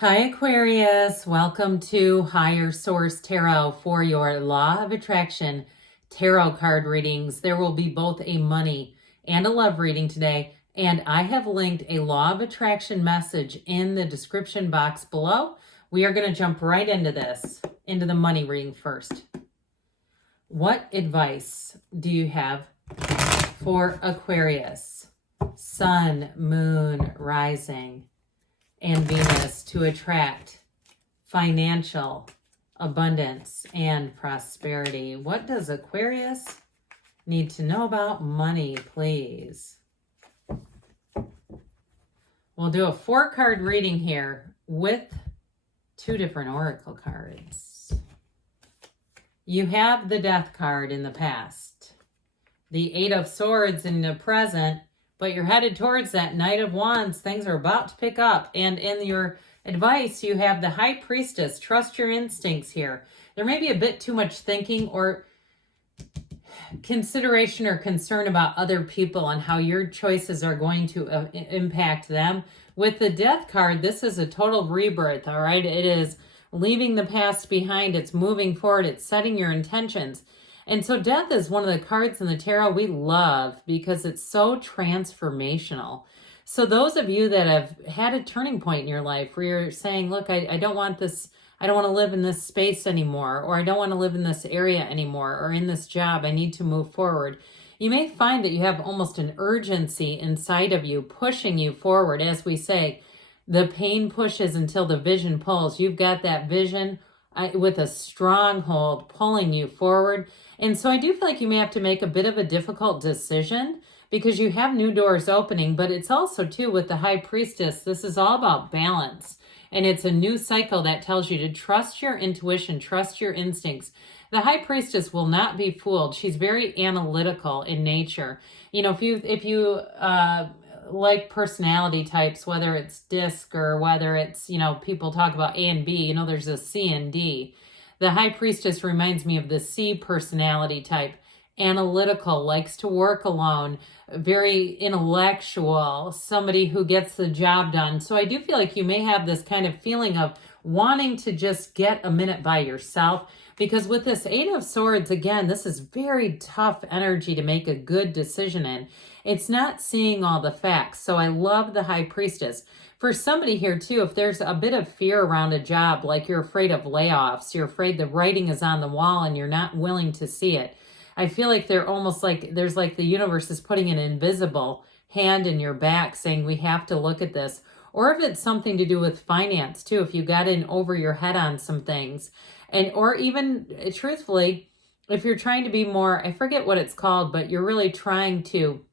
Hi Aquarius, welcome to Higher Source Tarot for your Law of Attraction tarot card readings. There will be both a money and a love reading today, and I have linked a Law of Attraction message in the description box below. We are going to jump right into this, into the money reading first. What advice do you have for Aquarius? Sun, moon, rising, and Venus to attract financial abundance and prosperity. What does Aquarius need to know about money, please? We'll do a 4-card reading here with 2 different oracle cards. You have the Death card in the past, the 8 of Swords in the present, but you're headed towards that Knight of Wands. Things are about to pick up. And in your advice, you have the High Priestess. Trust your instincts here. There may be a bit too much thinking or consideration or concern about other people and how your choices are going to impact them. With the Death card, this is a total rebirth, all right? It is leaving the past behind. It's moving forward. It's setting your intentions. And so death is one of the cards in the tarot we love because it's so transformational. So those of you that have had a turning point in your life where you're saying, look, I don't want this, I don't want to live in this space anymore, or I don't want to live in this area anymore, or in this job, I need to move forward. You may find that you have almost an urgency inside of you pushing you forward. As we say, the pain pushes until the vision pulls. You've got that vision with a stronghold pulling you forward. And so I do feel like you may have to make a bit of a difficult decision because you have new doors opening, but it's also too with the High Priestess, this is all about balance. And it's a new cycle that tells you to trust your intuition, trust your instincts. The High Priestess will not be fooled. She's very analytical in nature. You know, if you like personality types, whether it's DISC or whether it's, you know, people talk about A and B, you know, there's a C and D. The High Priestess reminds me of the C personality type. Analytical, likes to work alone, very intellectual, somebody who gets the job done. So I do feel like you may have this kind of feeling of wanting to just get a minute by yourself, because with this 8 of Swords, again, this is very tough energy to make a good decision in. It's not seeing all the facts. So I love the High Priestess. For somebody here too, if there's a bit of fear around a job, like you're afraid of layoffs, you're afraid the writing is on the wall and you're not willing to see it, I feel like they're almost like, there's like the universe is putting an invisible hand in your back saying, we have to look at this. Or if it's something to do with finance too, if you got in over your head on some things, and or even truthfully, if you're trying to be more, I forget what it's called, but you're really trying to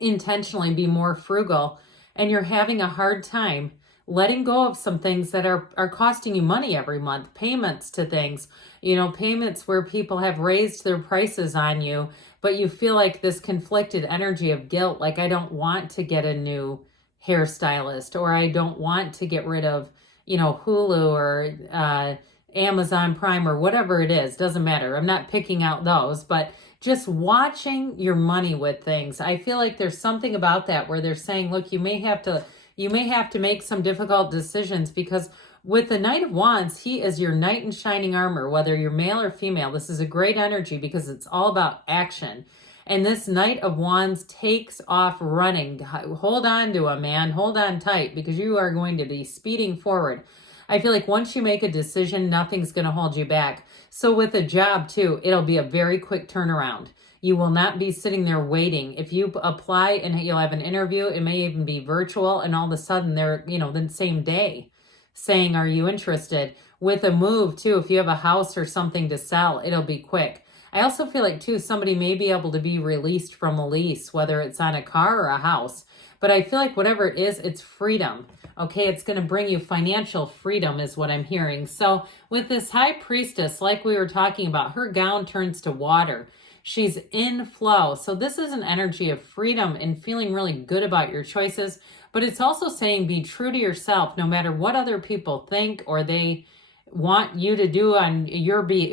intentionally be more frugal and you're having a hard time letting go of some things that are costing you money every month, payments to things, you know, payments where people have raised their prices on you, but you feel like this conflicted energy of guilt, like I don't want to get a new hairstylist, or I don't want to get rid of, you know, Hulu or Amazon Prime or whatever it is, doesn't matter. I'm not picking out those, but just watching your money with things. I feel like there's something about that where they're saying, look, you may have to make some difficult decisions, because with the Knight of Wands, he is your knight in shining armor, whether you're male or female. This is a great energy because it's all about action. And this Knight of Wands takes off running. Hold on to him, man. Hold on tight, because you are going to be speeding forward. I feel like once you make a decision, nothing's going to hold you back. So with a job too, it'll be a very quick turnaround. You will not be sitting there waiting. If you apply and you'll have an interview, it may even be virtual, and all of a sudden they're, you know, the same day saying, are you interested? With a move too, if you have a house or something to sell, it'll be quick. I also feel like too, somebody may be able to be released from a lease, whether it's on a car or a house. But I feel like whatever it is, it's freedom. Okay, it's going to bring you financial freedom is what I'm hearing. So with this High Priestess, like we were talking about, her gown turns to water. She's in flow. So this is an energy of freedom and feeling really good about your choices. But it's also saying be true to yourself, no matter what other people think or they want you to do on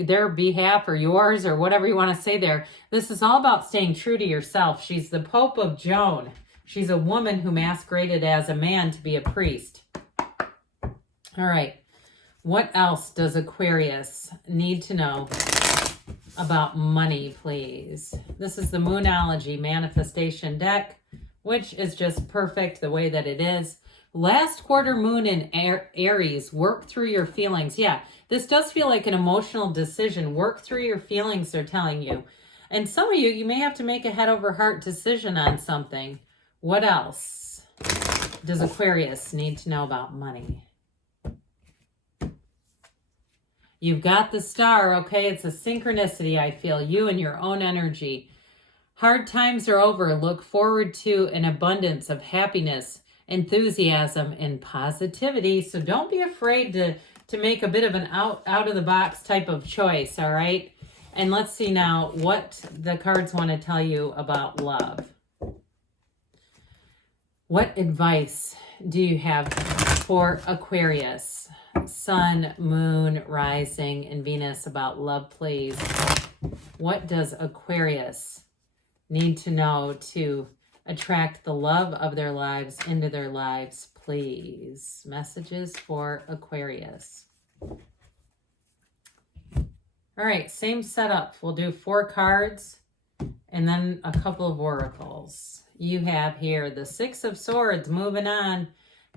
their behalf or yours or whatever you want to say there. This is all about staying true to yourself. She's the Pope of Joan. She's a woman who masqueraded as a man to be a priest. All right. What else does Aquarius need to know about money, please? This is the Moonology Manifestation deck, which is just perfect the way that it is. Last quarter moon in Aries, work through your feelings. Yeah, this does feel like an emotional decision. Work through your feelings, they're telling you. And some of you, you may have to make a head over heart decision on something. What else does Aquarius need to know about money? You've got the Star, okay? It's a synchronicity, I feel. You and your own energy. Hard times are over. Look forward to an abundance of happiness, enthusiasm, and positivity. So don't be afraid to make a bit of an out-of-the-box type of choice, all right? And let's see now what the cards want to tell you about love. What advice do you have for Aquarius? Sun, Moon, Rising, and Venus about love, please. What does Aquarius need to know to attract the love of their lives into their lives, please? Messages for Aquarius. All right, same setup. We'll do 4 cards and then a couple of oracles. You have here the 6 of Swords, moving on.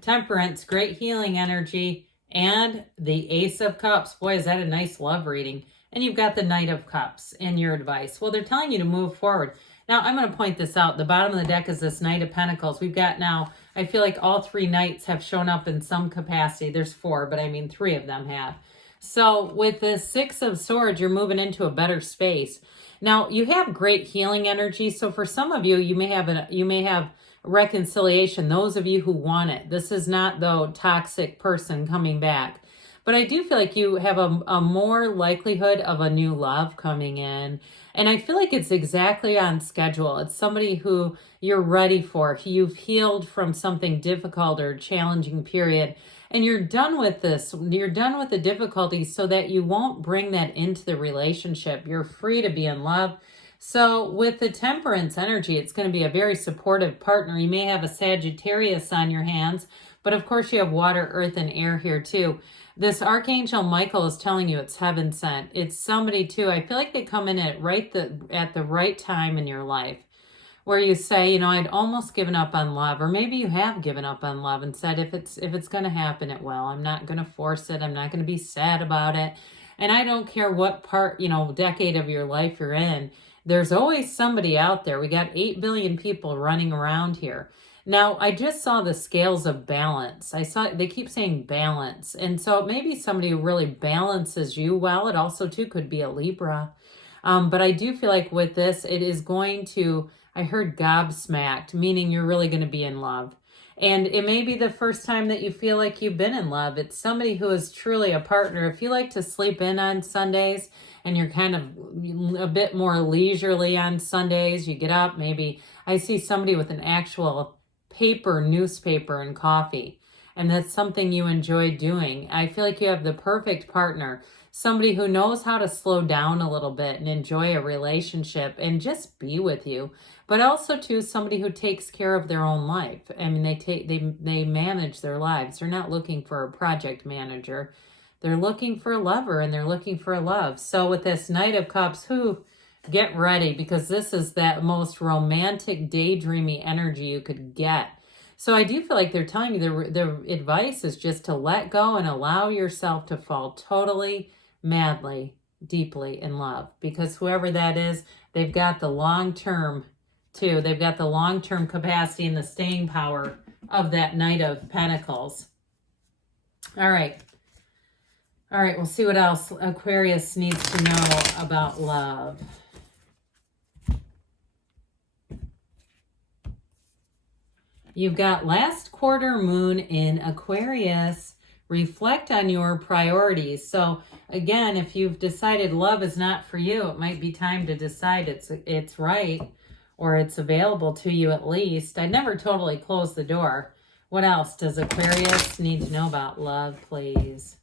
Temperance, great healing energy. And the Ace of Cups. Boy, is that a nice love reading. And you've got the Knight of Cups in your advice. Well, they're telling you to move forward. Now, I'm going to point this out. The bottom of the deck is this Knight of Pentacles. We've got now, I feel like all 3 knights have shown up in some capacity. There's 4, but I mean 3 of them have. So with the 6 of Swords, you're moving into a better space. Now, you have great healing energy. So for some of you, you may have reconciliation, those of you who want it. This is not the toxic person coming back. But I do feel like you have a more likelihood of a new love coming in. And I feel like it's exactly on schedule. It's somebody who you're ready for. You've healed from something difficult or challenging period. And you're done with this. You're done with the difficulties so that you won't bring that into the relationship. You're free to be in love. So with the Temperance energy, it's going to be a very supportive partner. You may have a Sagittarius on your hands, but of course you have water, earth, and air here too. This Archangel Michael is telling you it's heaven sent. It's somebody too. I feel like they come in at the right time in your life where you say, you know, I'd almost given up on love, or maybe you have given up on love and said, if it's going to happen, it will. I'm not going to force it. I'm not going to be sad about it. And I don't care what decade of your life you're in. There's always somebody out there. We got 8 billion people running around here. Now, I just saw the scales of balance. They keep saying balance. And so it may be somebody who really balances you well. It also, too, could be a Libra. But I do feel like with this, it is going to, I heard gobsmacked, meaning you're really going to be in love. And it may be the first time that you feel like you've been in love. It's somebody who is truly a partner. If you like to sleep in on Sundays and you're kind of a bit more leisurely on Sundays, you get up, maybe I see somebody with an actual newspaper and coffee, and that's something you enjoy doing. I feel like you have the perfect partner, somebody who knows how to slow down a little bit and enjoy a relationship and just be with you, but also too somebody who takes care of their own life. I mean, they manage their lives. They're not looking for a project manager. They're looking for a lover, and they're looking for a love. So with this Knight of Cups, get ready, because this is that most romantic, daydreamy energy you could get. So I do feel like they're telling you the advice is just to let go and allow yourself to fall totally, madly, deeply in love. Because whoever that is, they've got the long-term, too. They've got the long-term capacity and the staying power of that Knight of Pentacles. All right. We'll see what else Aquarius needs to know about love. You've got last quarter moon in Aquarius. Reflect on your priorities. So again, if you've decided love is not for you, it might be time to decide it's right, or it's available to you at least. I never totally close the door. What else does Aquarius need to know about love, please?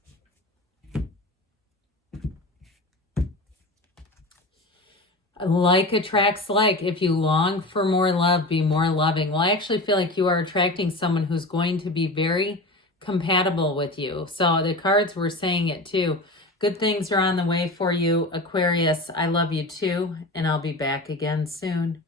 Like attracts like. If you long for more love, be more loving. Well, I actually feel like you are attracting someone who's going to be very compatible with you. So the cards were saying it too. Good things are on the way for you, Aquarius. I love you too, and I'll be back again soon.